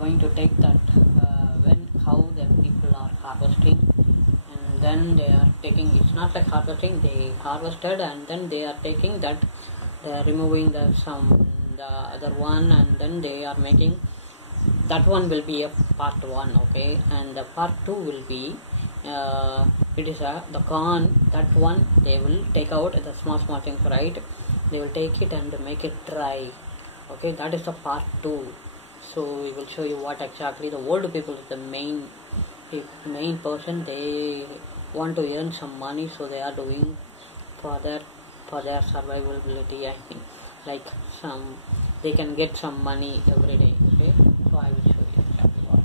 going to take that how the people are harvesting, and then they are taking, it's not like harvesting, they harvested and then they are taking that, they are removing the other one, and then they are making that one will be a part 1, okay, and the part 2 will be it is the corn, that one they will take out the small things, right? They will take it and make it dry, okay, that is the part 2. So we will show you what exactly the old people is the main person. They want to earn some money, so they are doing for their survivability. I mean, like they can get some money every day. Okay, so I will show you exactly what.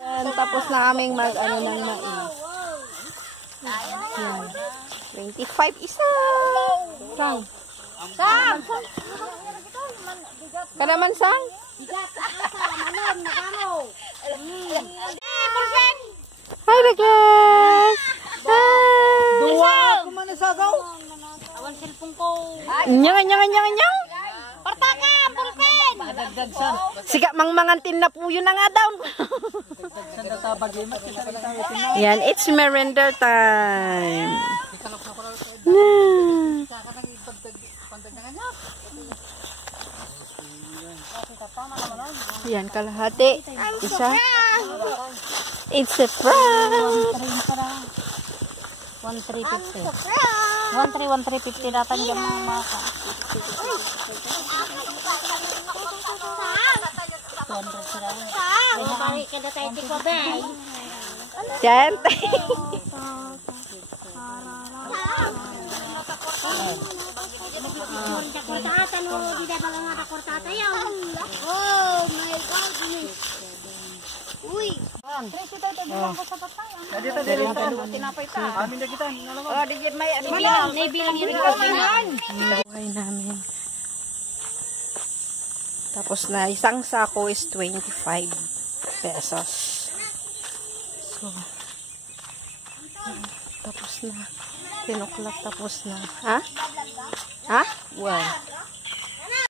Yan, tapos na aming mag-ano ng mais. Yan. 25 isa. Sang. Sang. Kanaman sang? Hi, Douglas. Dua ako man nasagaw. Awan cellphone ko. Nyang. Partangan, pulpen. Dagdag san. Siga mangmangantin na po yun na nga daw. San na tabag limat kita tayo. Yan, it's merender time. Yan, kalahati. Isa. It's a prank. 1350. 1350 datang jam maka. Cantik. Oh my god. Uy. Amin na kita. Oh, digit may Bilang yun kapan. buhay namin. Tapos na, isang sako is 25 pesos. So, tapos na. 10 o'clock tapos na. Ha? Ha? Well.